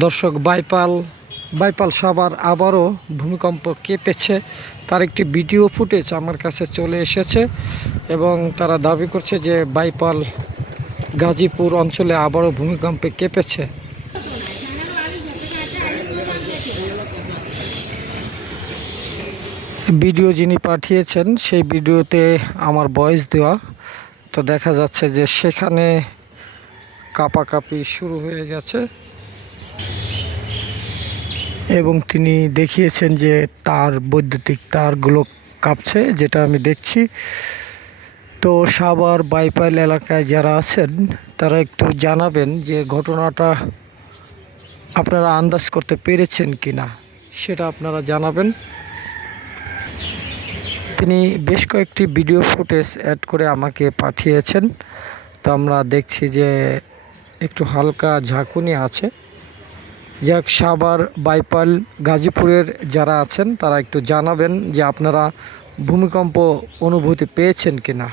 দর্শক, বাইপাল বাইপাল সাবার আবারও ভূমিকম্প কেঁপেছে। তার একটি ভিডিও ফুটেজ আমার কাছে চলে এসেছে এবং তারা দাবি করছে যে বাইপাল গাজীপুর অঞ্চলে আবারও ভূমিকম্পে কেঁপেছে। ভিডিও যিনি পাঠিয়েছেন, সেই ভিডিওতে আমার ভয়েস দেওয়া। তো দেখা যাচ্ছে যে সেখানে কাপাকাপি শুরু হয়ে গেছে। এবং তিনি দেখিয়েছেন যে তার বৈদ্যুতিক তারগুলো কাঁপছে, যেটা আমি দেখছি। তো সাভার বাইপাইল এলাকায় যারা আছেন, তারা একটু জানাবেন যে ঘটনাটা আপনারা আন্দাজ করতে পেরেছেন কি না সেটা আপনারা জানাবেন। তিনি বেশ কয়েকটি ভিডিও ফুটেজ অ্যাড করে আমাকে পাঠিয়েছেন। তো আমরা দেখছি যে একটু হালকা ঝাঁকুনি আছে। যাক, সাভার, বাইপাল, গাজীপুরের যারা আছেন, তারা একটু জানাবেন যে আপনারা ভূমিকম্প অনুভূতি পেয়েছেন কিনা।